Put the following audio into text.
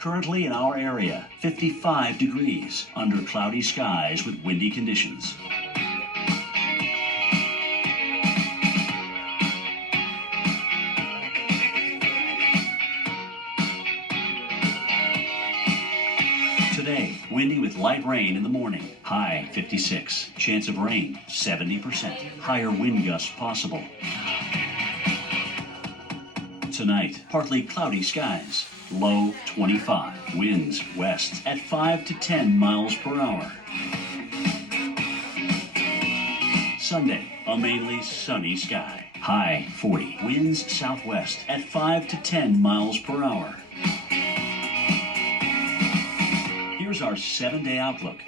Currently in our area, 55 degrees under cloudy skies with windy conditions. Today, windy with light rain in the morning. High 56. Chance of rain 70%. Higher wind gusts possible. Tonight, partly cloudy skies. Low 25. Winds west at 5 to 10 miles per hour. Sunday, a mainly sunny sky. High 40. Winds southwest at 5 to 10 miles per hour. Here's our 7-day outlook.